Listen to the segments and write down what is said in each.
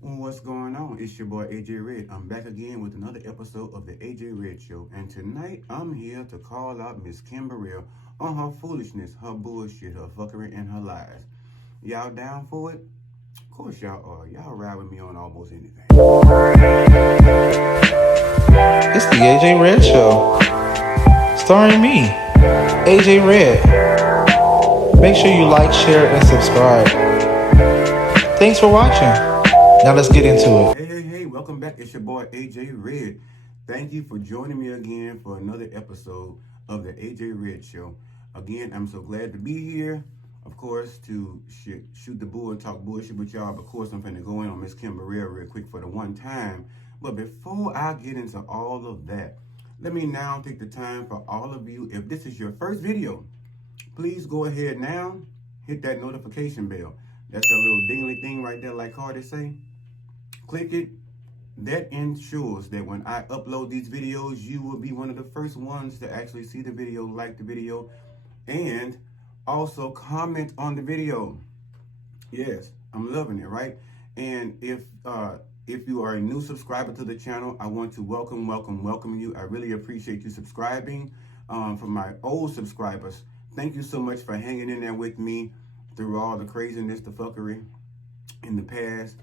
What's going on? It's your boy AJ Red. I'm back again with another episode of the AJ Red Show. And tonight I'm here to call out Miss Kim Burrell on her foolishness, her bullshit, her fuckery, and her lies. Y'all down for it? Of course y'all are. Y'all ride with me on almost anything. It's the AJ Red Show, starring me, AJ Red. Make sure you like, share, and subscribe. Thanks for watching. Now let's get into it. Hey, welcome back. It's your boy AJ Red. Thank you for joining me again for another episode of the AJ Red Show. Again, I'm so glad to be here, of course, to shoot the bull and talk bullshit with y'all. Of course, I'm finna go in on Miss Kim Burrell real quick for the one time. But before I get into all of that, let me now take the time for all of you. If this is your first video, please go ahead now, hit that notification bell. That's a little dingly thing right there, like Cardi say. Click it. That ensures that when I upload these videos, you will be one of the first ones to actually see the video, like the video, and also comment on the video. Yes, I'm loving it, right? And if you are a new subscriber to the channel, I want to welcome you. I really appreciate you subscribing. For my old subscribers, thank you so much for hanging in there with me through all the craziness, the fuckery in the past.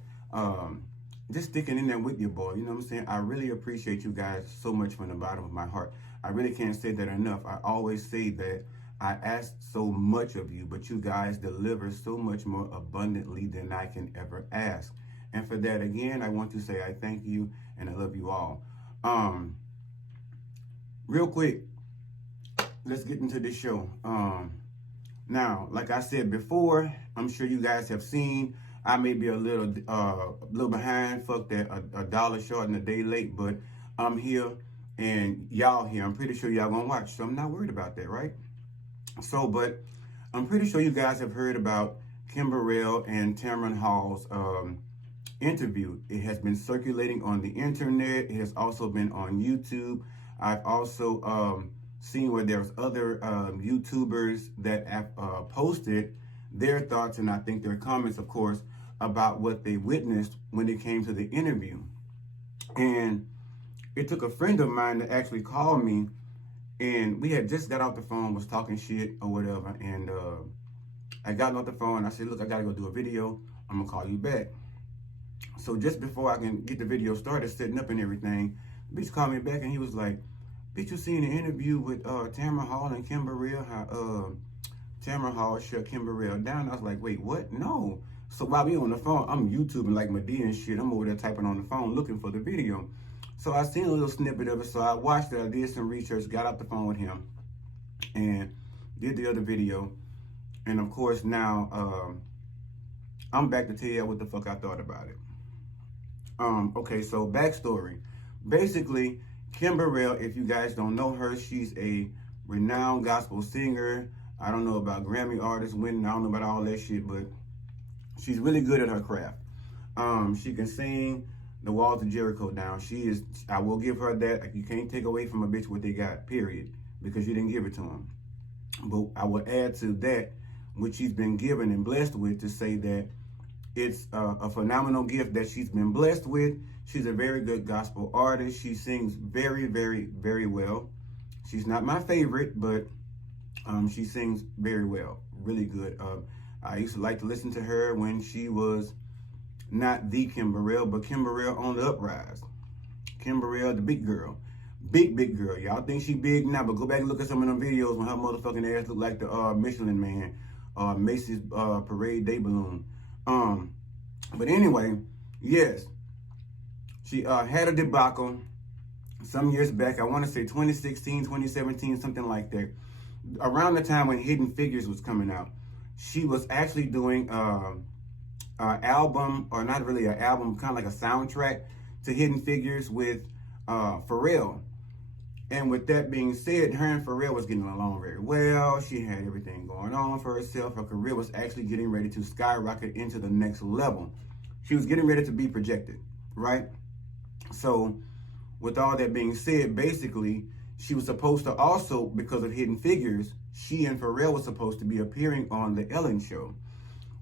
Just sticking in there with your boy, you know what I'm saying? I really appreciate you guys so much from the bottom of my heart. I really can't say that enough. I always say that I ask so much of you, but you guys deliver so much more abundantly than I can ever ask. And for that, again, I want to say I thank you and I love you all. Real quick, let's get into this show. Now, like I said before, I'm sure you guys have seen, I may be a little behind, fuck that, a dollar short and a day late, but I'm here and y'all here. I'm pretty sure y'all gonna watch, so I'm not worried about that, right? So, but I'm pretty sure you guys have heard about Kim Burrell and Tamron Hall's interview. It has been circulating on the internet. It has also been on YouTube. I've also seen where there's other YouTubers that have posted their thoughts and I think their comments, of course, about what they witnessed when it came to the interview. And it took a friend of mine to actually call me, and we had just got off the phone, was talking shit or whatever, and I got off the phone. I said, look, I gotta go do a video. I'm gonna call you back. So just before I can get the video started, setting up and everything, the bitch called me back and he was like, bitch, you seen the interview with Tamron Hall and Kim Burrell, how Tamron Hall shut Kim Burrell down? I was like, wait, what? No. So while we on the phone, I'm YouTubing like Medea and shit. I'm over there typing on the phone looking for the video. So I seen a little snippet of it, so I watched it. I did some research, got off the phone with him, and did the other video. And of course now, I'm back to tell you what the fuck I thought about it. Okay, so backstory. Basically, Kim Burrell, if you guys don't know her, she's a renowned gospel singer. I don't know about Grammy artists winning. I don't know about all that shit, but she's really good at her craft. She can sing the walls of Jericho down. I will give her that. You can't take away from a bitch what they got, period, because you didn't give it to them. But I will add to that what she's been given and blessed with to say that it's a phenomenal gift that she's been blessed with. She's a very good gospel artist. She sings very, very, very well. She's not my favorite, but she sings very well, really good. I used to like to listen to her when she was not the Kim Burrell, but Kim Burrell on the uprise. Kim Burrell, the big girl. Big girl. Y'all think she big now, but go back and look at some of them videos when her motherfucking ass looked like the Michelin Man, Macy's Parade Day Balloon. But anyway, yes, she had a debacle some years back. I want to say 2016, 2017, something like that. Around the time when Hidden Figures was coming out, she was actually doing an album, or not really an album, kind of like a soundtrack to Hidden Figures with Pharrell. And with that being said, her and Pharrell was getting along very well. She had everything going on for herself. Her career was actually getting ready to skyrocket into the next level. She was getting ready to be projected, right? So with all that being said, basically, she was supposed to also, because of Hidden Figures, she and Pharrell was supposed to be appearing on The Ellen Show.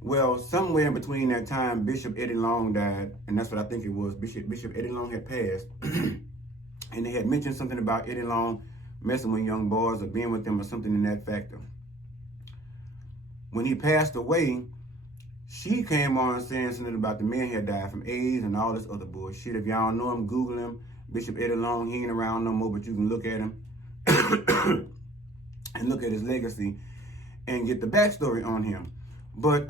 Well, somewhere in between that time, Bishop Eddie Long died, and that's what I think it was. Bishop Eddie Long had passed, and they had mentioned something about Eddie Long messing with young boys or being with them or something in that factor. When he passed away, she came on saying something about the man had died from AIDS and all this other bullshit. If y'all don't know him, Google him. Bishop Eddie Long, he ain't around no more, but you can look at him and look at his legacy and get the backstory on him. But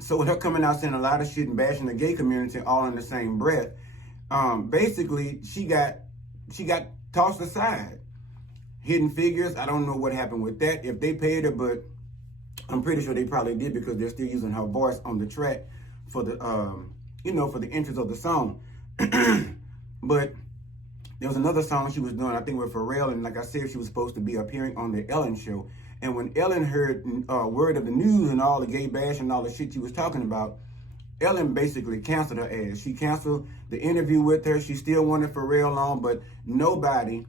so with her coming out saying a lot of shit and bashing the gay community all in the same breath, basically she got tossed aside. Hidden Figures, I don't know what happened with that, if they paid her, but I'm pretty sure they probably did because they're still using her voice on the track for the for the entrance of the song. But there was another song she was doing, I think with Pharrell, and like I said, she was supposed to be appearing on the Ellen show. And when Ellen heard word of the news and all the gay bash and all the shit she was talking about, Ellen basically canceled her ass. She canceled the interview with her. She still wanted Pharrell on, but nobody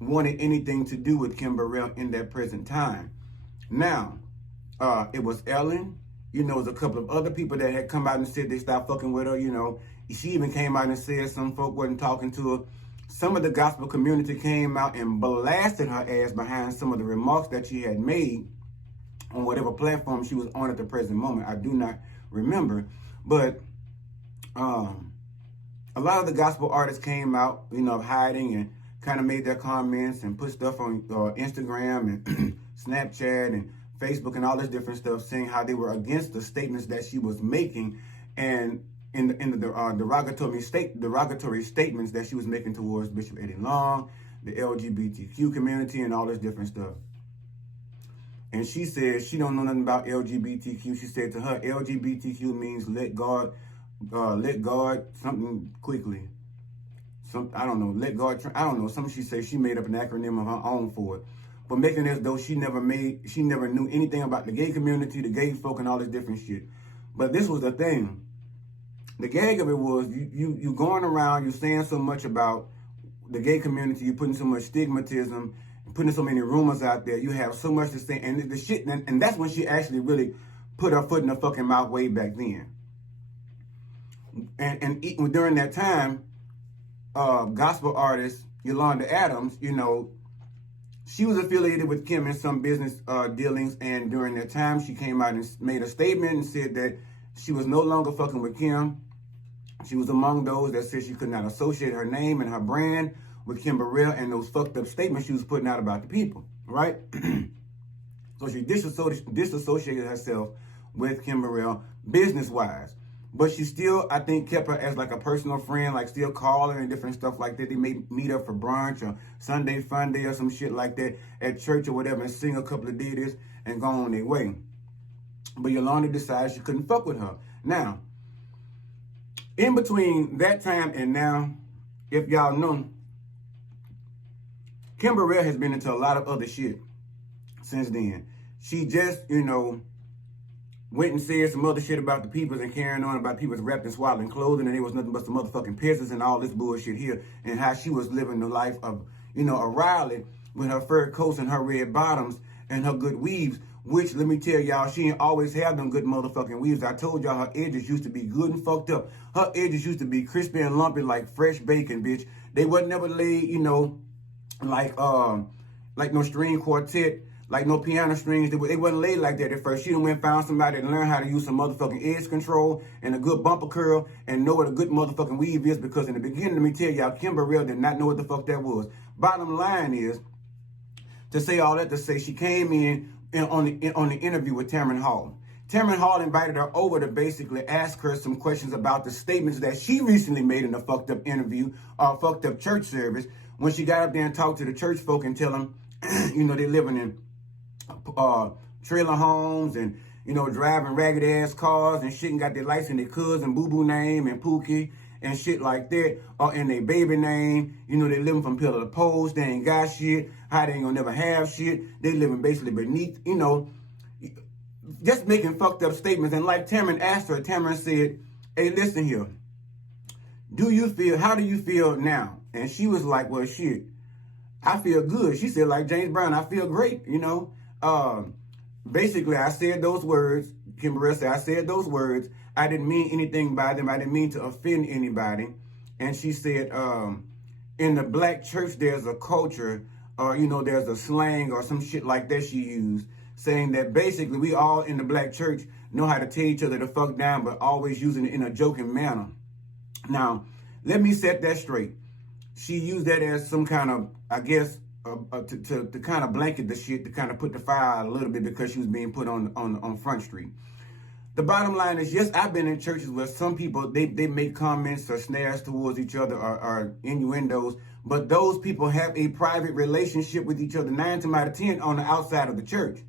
wanted anything to do with Kim Burrell in that present time. Now, it was Ellen. You know, there's a couple of other people that had come out and said they stopped fucking with her. You know, she even came out and said some folk wasn't talking to her. Some of the gospel community came out and blasted her ass behind some of the remarks that she had made on whatever platform she was on at the present moment. I do not remember. But a lot of the gospel artists came out, you know, hiding and kind of made their comments and put stuff on Instagram and Snapchat and Facebook and all this different stuff, saying how they were against the statements that she was making, and in the derogatory statements that she was making towards Bishop Eddie Long, the LGBTQ community, and all this different stuff. And she said she don't know nothing about LGBTQ. She said to her, LGBTQ means let God something quickly. I don't know, let God, I don't know, something she said. She made up an acronym of her own for it. But making as though she never knew anything about the gay community, the gay folk, and all this different shit. But this was the thing. The gag of it was you going around, you saying so much about the gay community, you putting so much stigmatism, putting so many rumors out there, you have so much to say, and the shit, and that's when she actually really put her foot in her fucking mouth way back then. And during that time, gospel artist Yolanda Adams, you know, she was affiliated with Kim in some business dealings, and during that time, she came out and made a statement and said that she was no longer fucking with Kim. She was among those that said she could not associate her name and her brand with Kim Burrell and those fucked up statements she was putting out about the people, right? So she disassociated herself with Kim Burrell business-wise. But she still, I think, kept her as like a personal friend, like still call her and different stuff like that. They may meet up for brunch or Sunday fun day or some shit like that at church or whatever and sing a couple of ditties and go on their way. But Yolanda decided she couldn't fuck with her. Now, in between that time and now, if y'all know, Kim Burrell has been into a lot of other shit since then. She just, you know, went and said some other shit about the peoples and carrying on about people's wrapped in swaddling clothing, and it was nothing but some motherfucking pisses and all this bullshit here, and how she was living the life of, you know, a Riley with her fur coats and her red bottoms and her good weaves, which, let me tell y'all, she ain't always had them good motherfucking weaves. I told y'all her edges used to be good and fucked up. Her edges used to be crispy and lumpy like fresh bacon, bitch. They wasn't never laid, you know, like no string quartet, like no piano strings. They wasn't laid like that at first. She done went and found somebody that learned how to use some motherfucking edge control and a good bumper curl and know what a good motherfucking weave is, because in the beginning, let me tell y'all, Kim Burrell did not know what the fuck that was. Bottom line is, to say all that to say, she came in on the interview with Tamron Hall. Tamron Hall invited her over to basically ask her some questions about the statements that she recently made in a fucked up interview or fucked up church service, when she got up there and talked to the church folk and tell them, you know, they living in trailer homes and, you know, driving ragged ass cars and shit, and got their lights in their cousin boo-boo name and Pookie and shit like that, or in their baby name. You know, they living from pillar to post. They ain't got shit. How they ain't gonna never have shit. They living basically beneath, you know, just making fucked up statements. And like Tamron asked her, Tamron said, hey, listen here. How do you feel now? And she was like, well, shit, I feel good. She said, like James Brown, I feel great, you know. Basically, I said those words. Kim Burrell said, I said those words. I didn't mean anything by them. I didn't mean to offend anybody. And she said, in the black church, there's a culture, or, there's a slang or some shit like that she used, saying that basically we all in the black church know how to tell each other to fuck down, but always using it in a joking manner. Now, let me set that straight. She used that as some kind of, I guess, to kind of blanket the shit, to kind of put the fire out a little bit because she was being put on Front Street. The bottom line is, yes, I've been in churches where some people, they make comments or snares towards each other or innuendos, but those people have a private relationship with each other 9 times out of 10 on the outside of the church.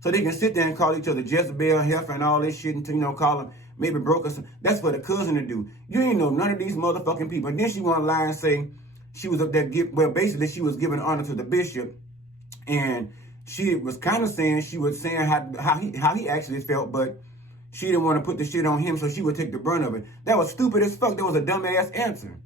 So they can sit there and call each other Jezebel, heifer, and all this shit, and call them maybe broke or something. That's for the cousin to do. You ain't know none of these motherfucking people. And then she want to lie and say she was up there, basically she was giving honor to the bishop, and she was kind of saying, she was saying how he actually felt, but she didn't want to put the shit on him, so she would take the brunt of it. That was stupid as fuck. That was a dumbass answer.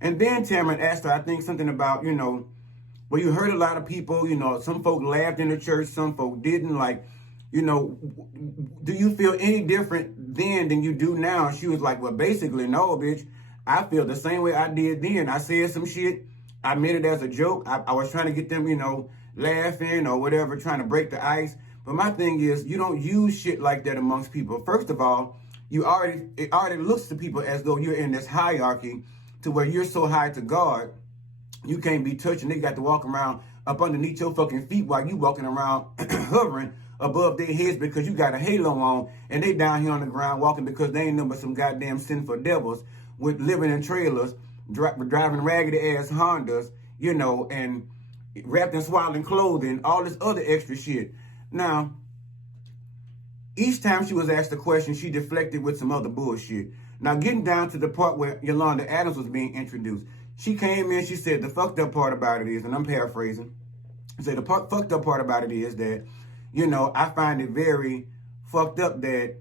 And then Tamron asked her, I think, something about, well, you heard a lot of people, some folk laughed in the church, some folk didn't, like, do you feel any different then than you do now? And she was like, well, basically, no, bitch. I feel the same way I did then. I said some shit. I meant it as a joke. I was trying to get them, laughing or whatever, trying to break the ice. But my thing is, you don't use shit like that amongst people. First of all, it already looks to people as though you're in this hierarchy to where you're so high to God, you can't be touched, and they got to walk around up underneath your fucking feet while you walking around hovering above their heads because you got a halo on, and they down here on the ground walking because they ain't nothing but some goddamn sinful devils with living in trailers, driving raggedy ass Hondas, and wrapped in swaddling clothing, all this other extra shit. Now, each time she was asked a question, she deflected with some other bullshit. Now, getting down to the part where Yolanda Adams was being introduced, she came in, she said, the fucked up part about it is, and I'm paraphrasing, she said, the fucked up part about it is that, I find it very fucked up that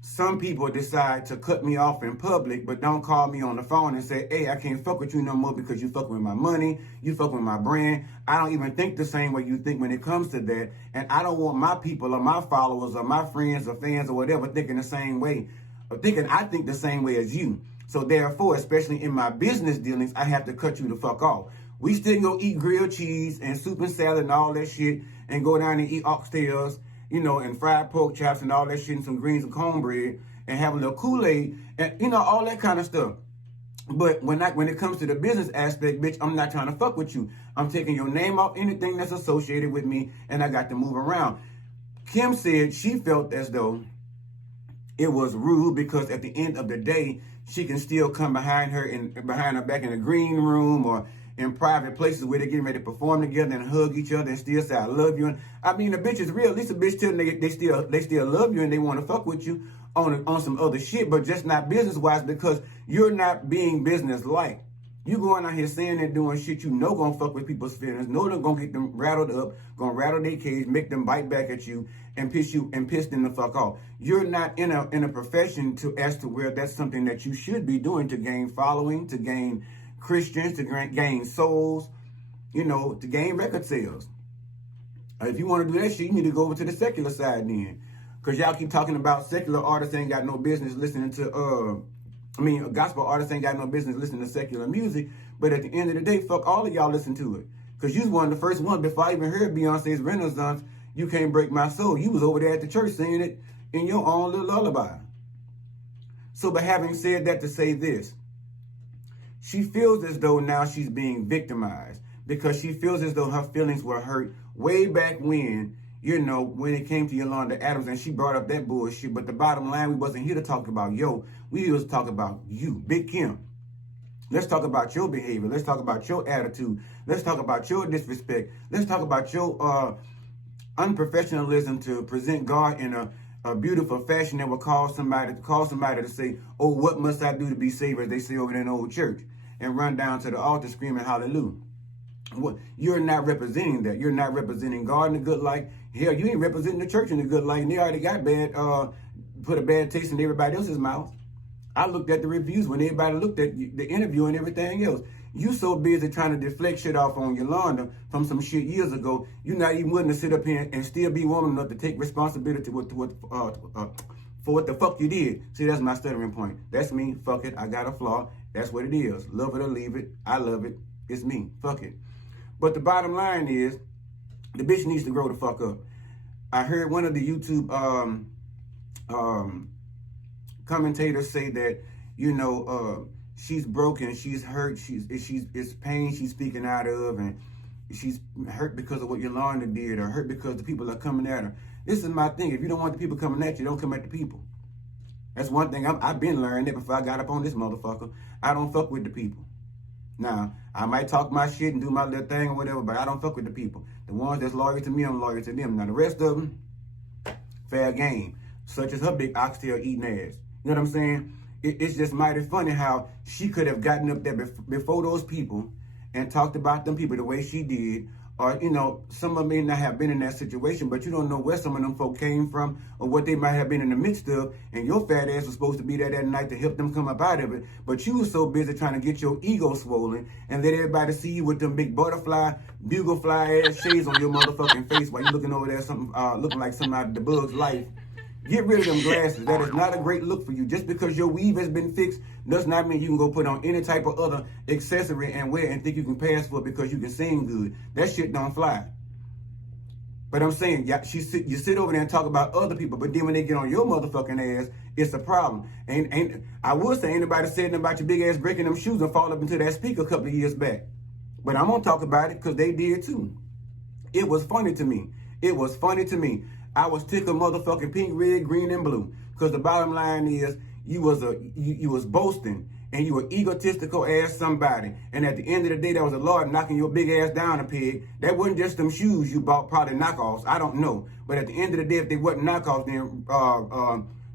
some people decide to cut me off in public, but don't call me on the phone and say, hey, I can't fuck with you no more because you fucking with my money, you fucking with my brand. I don't even think the same way you think when it comes to that. And I don't want my people or my followers or my friends or fans or whatever thinking the same way, or thinking I think the same way as you. So therefore, especially in my business dealings, I have to cut you the fuck off. We still go eat grilled cheese and soup and salad and all that shit and go down and eat oxtails, and fried pork chops and all that shit and some greens and cornbread and have a little Kool-Aid and, all that kind of stuff. But when it comes to the business aspect, bitch, I'm not trying to fuck with you. I'm taking your name off anything that's associated with me, and I got to move around. Kim said she felt as though it was rude because at the end of the day, she can still come behind her back in the green room or in private places where they're getting ready to perform together and hug each other and still say, I love you. And I mean, the bitch is real. At least a bitch telling they still love you and they want to fuck with you on some other shit, but just not business-wise because you're not being business-like. You going out here saying and doing shit gonna fuck with people's feelings, they're gonna get them rattled up, gonna rattle their cage, make them bite back at you and piss them the fuck off. You're not in a profession as to where that's something that you should be doing to gain following, to gain Christians, to gain souls, to gain record sales. If you want to do that shit, you need to go over to the secular side then. Because y'all keep talking about secular artists ain't got no business listening to, gospel artists ain't got no business listening to secular music. But at the end of the day, fuck all of y'all listen to it. Because you was one of the first ones, before I even heard Beyonce's Renaissance, You Can't Break My Soul. You was over there at the church singing it in your own little lullaby. So, but having said that, to say this, she feels as though now she's being victimized because she feels as though her feelings were hurt way back when, when it came to Yolanda Adams and she brought up that bullshit. But the bottom line, we wasn't here to talk about we was talking about you, Big Kim. Let's talk about your behavior. Let's talk about your attitude. Let's talk about your disrespect. Let's talk about your unprofessionalism to present God in a beautiful fashion that will cause somebody to say, oh, what must I do to be saved, as they say over in an old church, and run down to the altar screaming hallelujah. You're not representing that. You're not representing God in a good light. Hell, you ain't representing the church in a good light, and they already got put a bad taste in everybody else's mouth. I looked at the reviews when everybody looked at the interview and everything else. You so busy trying to deflect shit off on Yolanda from some shit years ago, you're not even willing to sit up here and still be woman enough to take responsibility for what the fuck you did. See, that's my stuttering point. That's me. Fuck it. I got a flaw. That's what it is. Love it or leave it. I love it. It's me. Fuck it. But the bottom line is, the bitch needs to grow the fuck up. I heard one of the YouTube commentators say that, she's broken, she's hurt, it's pain she's speaking out of, and she's hurt because of what Yolanda did, or hurt because the people are coming at her. This is my thing. If you don't want the people coming at you, don't come at the people. That's one thing I've been learning it before I got up on this motherfucker. I don't fuck with the people. Now, I might talk my shit and do my little thing or whatever, but I don't fuck with the people. The ones that's loyal to me, I'm loyal to them. Now, the rest of them, fair game. Such as her big oxtail eating ass. You know what I'm saying? It's just mighty funny how she could have gotten up there before those people and talked about them people the way she did. Or, some of them may not have been in that situation, but you don't know where some of them folk came from or what they might have been in the midst of. And your fat ass was supposed to be there that night to help them come up out of it. But you was so busy trying to get your ego swollen and let everybody see you with them big butterfly, bugle fly ass shades on your motherfucking face while you looking over there looking like something out of the Bug's Life. Get rid of them glasses. That is not a great look for you. Just because your weave has been fixed does not mean you can go put on any type of other accessory and wear and think you can pass for it because you can sing good. That shit don't fly. But I'm saying, you sit over there and talk about other people, but then when they get on your motherfucking ass, it's a problem. And I would say anybody said nothing about your big ass breaking them shoes and fall up into that speaker a couple of years back. But I'm going to talk about it because they did too. It was funny to me. It was funny to me. I was tickled motherfucking pink, red, green, and blue. Because the bottom line is, you was boasting, and you were egotistical ass somebody. And at the end of the day, that was the Lord knocking your big ass down a peg. That wasn't just them shoes you bought, probably knockoffs. I don't know. But at the end of the day, if they wasn't knockoffs, then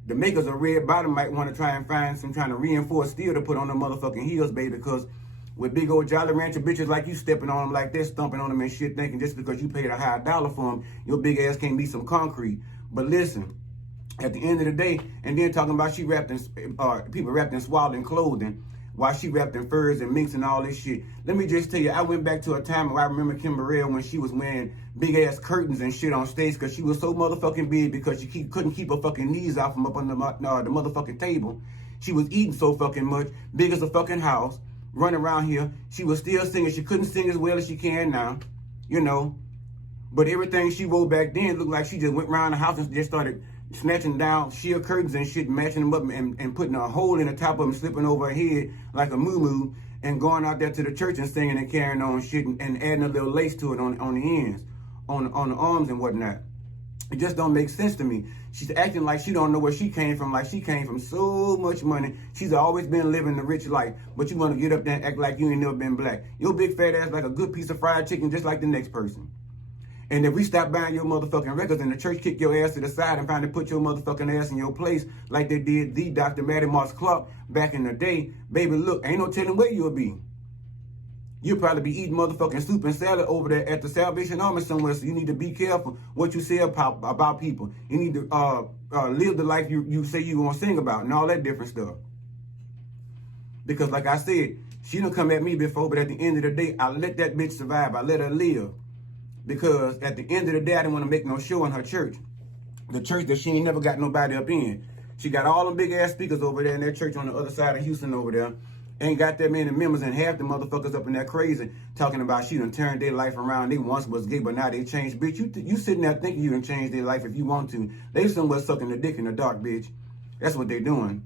the makers of Red Bottom might want to try and find some trying to reinforce steel to put on the motherfucking heels, baby, because with big old Jolly Rancher bitches like you stepping on them like this, stomping on them and shit, thinking just because you paid a high dollar for them, your big ass can't be some concrete. But listen, at the end of the day, and then talking about she wrapped in, people wrapped in swaddling clothing, while she wrapped in furs and minks and all this shit. Let me just tell you, I went back to a time where I remember Kim Burrell when she was wearing big ass curtains and shit on stage because she was so motherfucking big because she couldn't keep her fucking knees out from up on the motherfucking table. She was eating so fucking much, big as a fucking house. Running around here, she was still singing. She couldn't sing as well as she can now, But everything she wore back then looked like she just went around the house and just started snatching down sheer curtains and shit, matching them up and putting a hole in the top of them, slipping over her head like a moo-moo, and going out there to the church and singing and carrying on shit and adding a little lace to it on the ends, on the arms and whatnot. It just don't make sense to me. She's acting like she don't know where she came from, like she came from so much money. She's always been living the rich life, but you want to get up there and act like you ain't never been black. Your big fat ass like a good piece of fried chicken just like the next person. And if we stop buying your motherfucking records and the church kick your ass to the side and finally put your motherfucking ass in your place like they did the Dr. Maddie Moss Clark back in the day, baby, look, ain't no telling where you'll be. You'll probably be eating motherfucking soup and salad over there at the Salvation Army somewhere, so you need to be careful what you say about people. You need to live the life you say you're going to sing about and all that different stuff. Because like I said, she done come at me before, but at the end of the day, I let that bitch survive. I let her live. Because at the end of the day, I didn't want to make no show in her church. The church that she ain't never got nobody up in. She got all them big ass speakers over there in that church on the other side of Houston over there. Ain't got that many members, and half the motherfuckers up in there crazy talking about she done turned their life around. They once was gay, but now they changed. Bitch, you sitting there thinking you done changed their life if you want to. They somewhere sucking the dick in the dark, bitch. That's what they doing.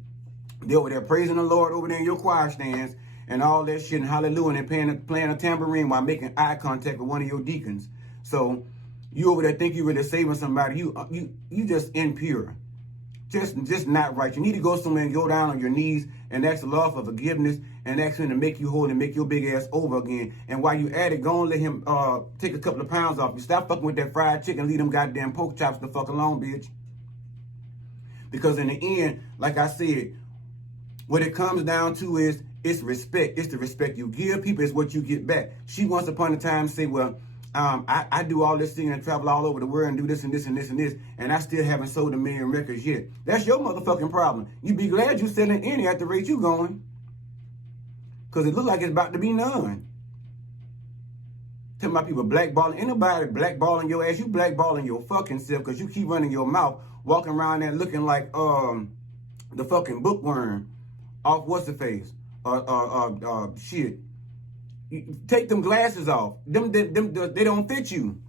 They over there praising the Lord over there in your choir stands and all that shit and hallelujah and playing a tambourine while making eye contact with one of your deacons. So you over there think you really saving somebody. You just impure. Just not right. You need to go somewhere and go down on your knees and ask the Lord for forgiveness and ask him to make you whole and make your big ass over again. And while you at it, go and let him take a couple of pounds off you. Stop fucking with that fried chicken. Leave them goddamn pork chops the fuck alone, bitch. Because in the end, like I said, what it comes down to is it's respect. It's the respect you give people is what you get back. She once upon a time say, well, I do all this singing and travel all over the world and do this and this and this and this, and I still haven't sold 1 million records yet. That's your motherfucking problem. You be glad you selling any at the rate you going. Because it look like it's about to be none. Tell my people blackballing. Ain't nobody blackballing your ass. You blackballing your fucking self because you keep running your mouth, walking around there looking like the fucking bookworm off what's the face. Shit. You take them glasses off. Them they don't fit you.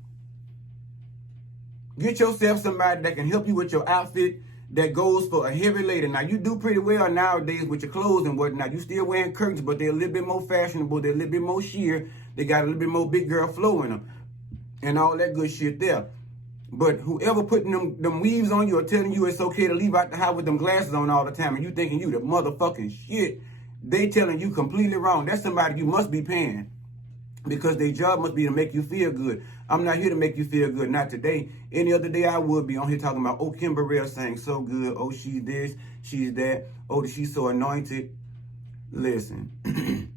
Get yourself somebody that can help you with your outfit that goes for a heavy lady. Now, you do pretty well nowadays with your clothes and whatnot. You still wearing curtains, but they're a little bit more fashionable. They're a little bit more sheer. They got a little bit more big girl flow in them and all that good shit there. But whoever putting them weaves on you or telling you it's okay to leave out the house with them glasses on all the time and you thinking you the motherfucking shit, they telling you completely wrong. That's somebody you must be paying because their job must be to make you feel good. I'm not here to make you feel good. Not today. Any other day I would be on here talking about, oh, Kim Burrell sang so good. Oh, she's this, she's that. Oh, she's so anointed. Listen,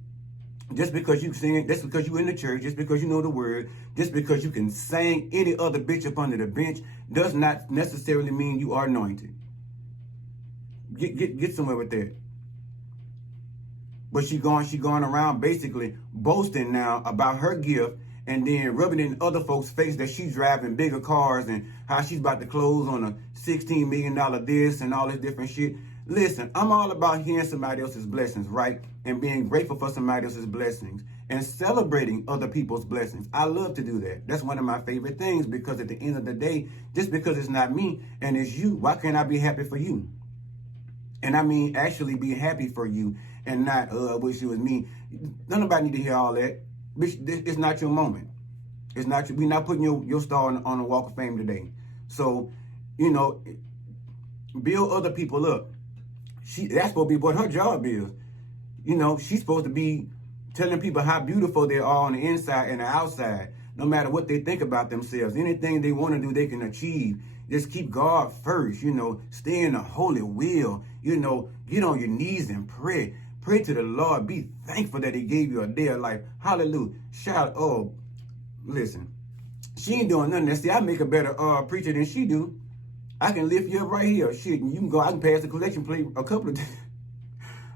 just because you sing, just because you in the church, just because you know the word, just because you can sing any other bitch up under the bench does not necessarily mean you are anointed. Get somewhere with that. But she going around basically boasting now about her gift and then rubbing in other folks' face that she's driving bigger cars and how she's about to close on a $16 million this and all this different shit. Listen, I'm all about hearing somebody else's blessings, right? And being grateful for somebody else's blessings and celebrating other people's blessings. I love to do that. That's one of my favorite things because at the end of the day, just because it's not me and it's you, why can't I be happy for you? And I mean actually be happy for you and not wish it was me. Nobody need to hear all that. Bitch, it's not your moment. It's not we're not putting your star on the Walk of Fame today. So, you know, build other people up. That's supposed to be what her job is. You know, she's supposed to be telling people how beautiful they are on the inside and the outside, no matter what they think about themselves. Anything they want to do, they can achieve. Just keep God first, you know, stay in the holy will, you know, get on your knees and pray. Pray to the Lord. Be thankful that he gave you a day of life. Hallelujah. Shout, oh, listen, she ain't doing nothing. See, I make a better preacher than she do. I can lift you up right here. Shit, and you can go, I can pass the collection plate a couple of times.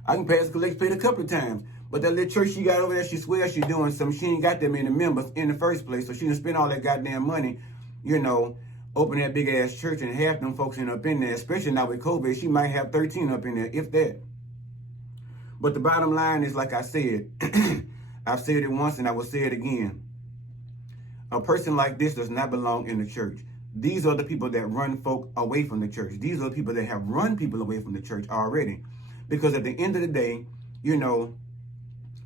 I can pass the collection plate a couple of times. But that little church she got over there, she swears she's doing something. She ain't got that many members in the first place. So she done spend all that goddamn money, you know, open that big ass church and half them folks end up in there, especially now with COVID. She might have 13 up in there, if that. But the bottom line is, like I said, I've said it once and I will say it again. A person like this does not belong in the church. These are the people that run folk away from the church. These are the people that have run people away from the church already. Because at the end of the day, you know,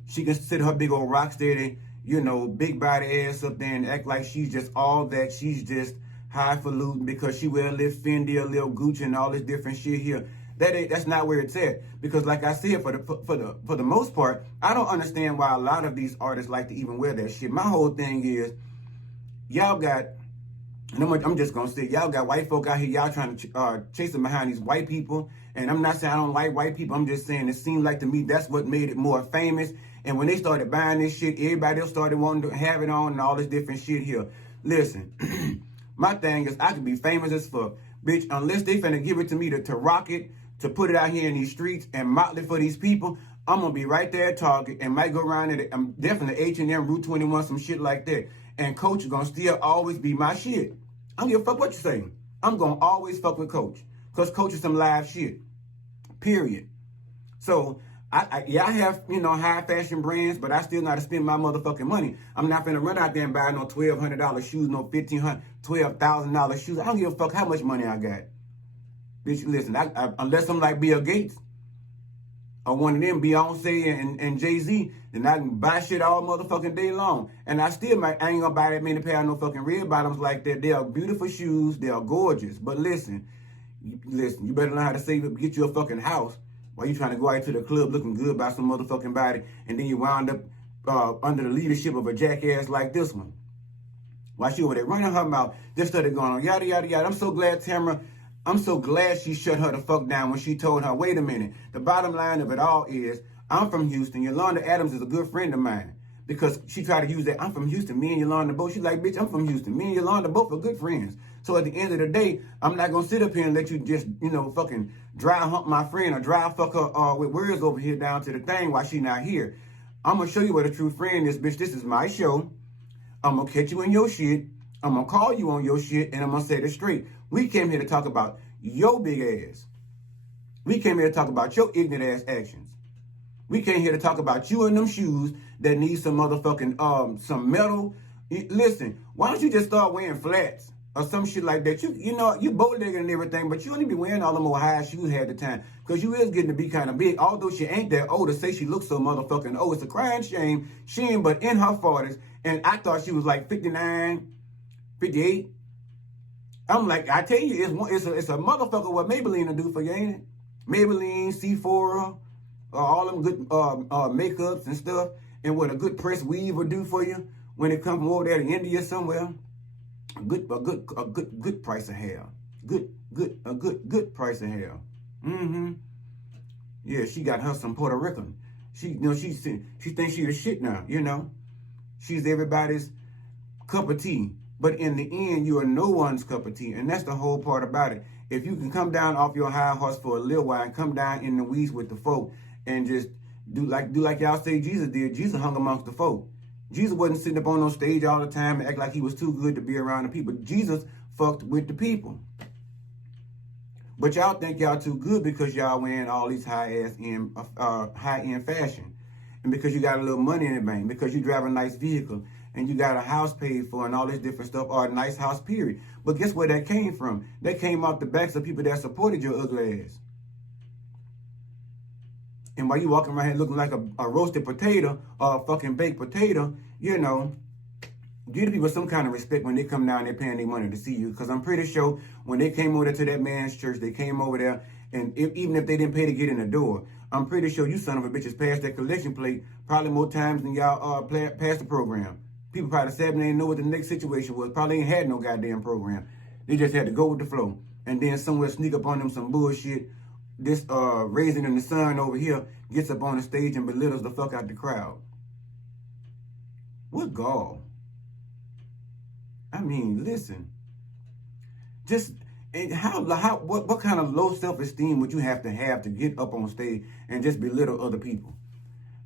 she can sit her big old rock steady, you know, big body ass up there and act like she's just all that. She's just highfalutin because she wear a little Fendi, a little Gucci and all this different shit here. That's not where it's at. Because like I said, for the most part, I don't understand why a lot of these artists like to even wear that shit. My whole thing is, y'all got, and I'm just gonna say, y'all got white folk out here, y'all trying to chase them behind these white people. And I'm not saying I don't like white people. I'm just saying it seemed like to me that's what made it more famous. And when they started buying this shit, everybody else started wanting to have it on and all this different shit here. Listen, my thing is I could be famous as fuck. Bitch, unless they finna give it to me to rock it, to put it out here in these streets and motley for these people, I'm gonna be right there at Target and might go around at it. I'm definitely H&M, Route 21, some shit like that. And Coach is gonna still always be my shit. I don't give a fuck what you say. I'm gonna always fuck with Coach. Because Coach is some live shit. Period. So, I have, you know, high fashion brands, but I still not to spend my motherfucking money. I'm not finna run out there and buy no $1,200 shoes, no $1,500, $12,000 shoes. I don't give a fuck how much money I got. Bitch, listen, unless I'm like Bill Gates or one of them, Beyonce and Jay-Z, then I can buy shit all motherfucking day long. And I ain't gonna buy that many pair of no fucking red bottoms like that. They are beautiful shoes. They are gorgeous. But listen, you better learn how to save up, get you a fucking house while you trying to go out to the club looking good by some motherfucking body, and then you wound up under the leadership of a jackass like this one. While she over there running her mouth, just started going on, yada, yada, yada. I'm so glad she shut her the fuck down when she told her, wait a minute. The bottom line of it all is, I'm from Houston. Yolanda Adams is a good friend of mine. Because she tried to use that, I'm from Houston, me and Yolanda both. She's like, bitch, I'm from Houston. Me and Yolanda both are good friends. So at the end of the day, I'm not going to sit up here and let you just, you know, fucking dry hump my friend or dry fuck her with words over here down to the thing while she not here. I'm going to show you what a true friend is, bitch. This is my show. I'm going to catch you in your shit. I'm going to call you on your shit, and I'm going to set it straight. We came here to talk about your big ass. We came here to talk about your ignorant ass actions. We came here to talk about you and them shoes that need some motherfucking, some metal. Listen, why don't you just start wearing flats or some shit like that? You know, you bow-legged and everything, but you don't even be wearing all them old high shoes half the time because you is getting to be kind of big. Although she ain't that old to say she looks so motherfucking old. It's a crying shame. She ain't but in her 40s, and I thought she was like 59, 58. I'm like, I tell you, it's a motherfucker what Maybelline will do for you, ain't it? Maybelline, Sephora, all them good makeups and stuff, and what a good press weave will do for you when it comes from over there to India somewhere. A good price of hair. Good price of hair. Yeah, she got her some Puerto Rican. She thinks she the shit now, you know. She's everybody's cup of tea. But in the end, you are no one's cup of tea. And that's the whole part about it. If you can come down off your high horse for a little while and come down in the weeds with the folk and just do like y'all say Jesus did. Jesus hung amongst the folk. Jesus wasn't sitting up on no stage all the time and act like he was too good to be around the people. Jesus fucked with the people. But y'all think y'all too good because y'all wearing all these high-end fashion. And because you got a little money in the bank. Because you drive a nice vehicle. And you got a house paid for and all this different stuff. Or a nice house, period. But guess where that came from? That came off the backs of people that supported your ugly ass. And while you walking around here looking like a roasted potato or a fucking baked potato, you know, give the people some kind of respect when they come down and they're paying their money to see you. Because I'm pretty sure when they came over there to that man's church, they came over there, and even if they didn't pay to get in the door, I'm pretty sure you son of a bitches passed that collection plate probably more times than y'all passed the program. People probably sat and they didn't know what the next situation was. Probably ain't had no goddamn program. They just had to go with the flow. And then somewhere sneak up on them some bullshit. This Raisin in the Sun over here gets up on the stage and belittles the fuck out the crowd. What gall? I mean, listen. Just and what kind of low self-esteem would you have to get up on stage and just belittle other people?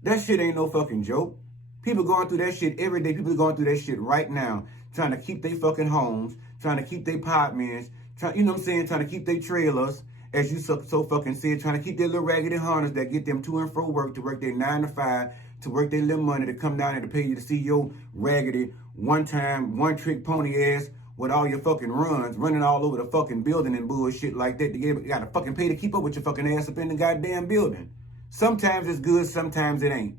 That shit ain't no fucking joke. People going through that shit every day. People going through that shit right now, trying to keep their fucking homes, trying to keep their apartments, you know what I'm saying, trying to keep their trailers, as you so fucking said, trying to keep their little raggedy hunters that get them to and fro work, to work their 9 to 5, to work their little money, to come down and to pay you to see your raggedy, one-trick pony ass with all your fucking runs, running all over the fucking building and bullshit like that. You gotta fucking pay to keep up with your fucking ass up in the goddamn building. Sometimes it's good, sometimes it ain't.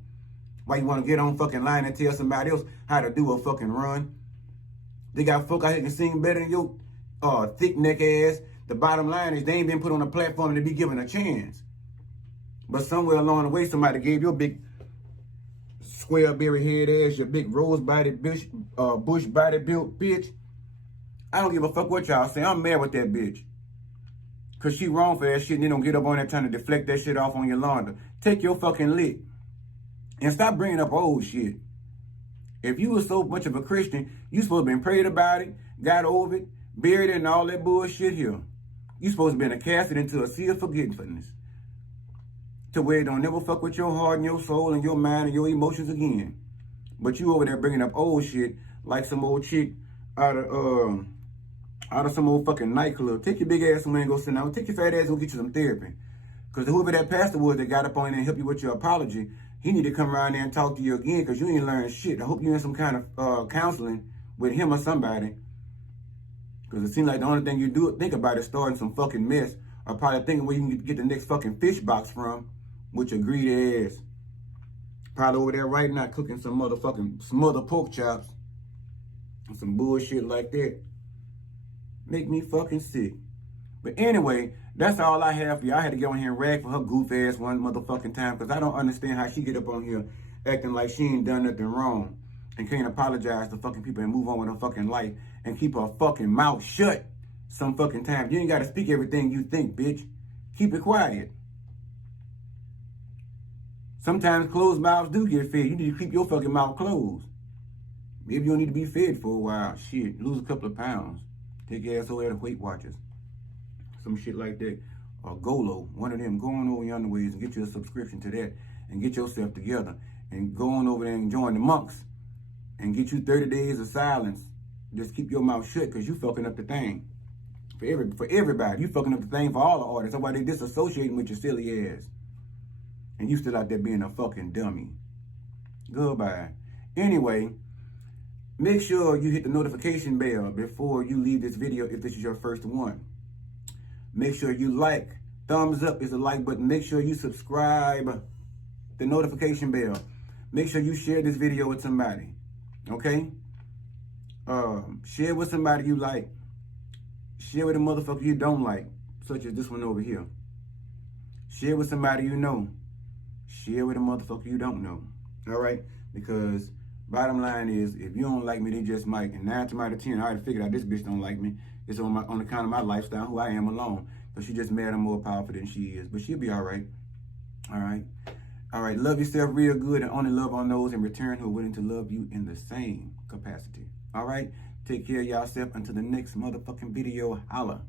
Why you want to get on fucking line and tell somebody else how to do a fucking run? They got folk out here can sing better than your thick neck ass. The bottom line is they ain't been put on a platform to be given a chance. But somewhere along the way, somebody gave your big square berry head ass, your big rose body bush body built bitch. I don't give a fuck what y'all say. I'm mad with that bitch. Cause she wrong for that shit and they don't get up on that trying to deflect that shit off on your laundry. Take your fucking lick. And stop bringing up old shit. If you were so much of a Christian, you supposed to been prayed about it, got over it, buried it, and all that bullshit here. You supposed to been cast it into a sea of forgetfulness. To where it don't never fuck with your heart and your soul and your mind and your emotions again. But you over there bringing up old shit like some old chick out of some old fucking nightclub. Take your big ass away and go sit down. Take your fat ass and go get you some therapy. Because whoever that pastor was that got up on there and helped you with your apology, he need to come around there and talk to you again because you ain't learned shit. I hope you're in some kind of counseling with him or somebody. Because it seems like the only thing you do think about is starting some fucking mess. Or probably thinking where you can get the next fucking fish box from with your greedy ass. Probably over there right now cooking some motherfucking smothered pork chops. And some bullshit like that. Make me fucking sick. But anyway, that's all I have for you. I had to get on here and rag for her goof ass one motherfucking time because I don't understand how she get up on here acting like she ain't done nothing wrong and can't apologize to fucking people and move on with her fucking life and keep her fucking mouth shut some fucking time. You ain't got to speak everything you think, bitch. Keep it quiet. Sometimes closed mouths do get fed. You need to keep your fucking mouth closed. Maybe you don't need to be fed for a while. Shit, lose a couple of pounds. Take your ass over there to Weight Watchers. Some shit like that. Or Golo, one of them. Go on over yonder ways and get you a subscription to that and get yourself together and go on over there and join the monks and get you 30 days of silence. Just keep your mouth shut because you fucking up the thing. For everybody. You fucking up the thing for all the artists. That's why they disassociating with your silly ass. And you still out there being a fucking dummy. Goodbye. Anyway, make sure you hit the notification bell before you leave this video if this is your first one. Make sure you like. Thumbs up is the like button. Make sure you subscribe. The notification bell. Make sure you share this video with somebody. Okay? Share with somebody you like. Share with a motherfucker you don't like, such as this one over here. Share with somebody you know. Share with a motherfucker you don't know. All right? Because bottom line is, if you don't like me, they just might. And 9 times out of 10, I already figured out this bitch don't like me. It's on the account of my lifestyle, who I am alone. But she just mad and more powerful than she is. But she'll be all right. All right? All right, love yourself real good and only love on those in return who are willing to love you in the same capacity. All right? Take care of yourself until the next motherfucking video. Holla.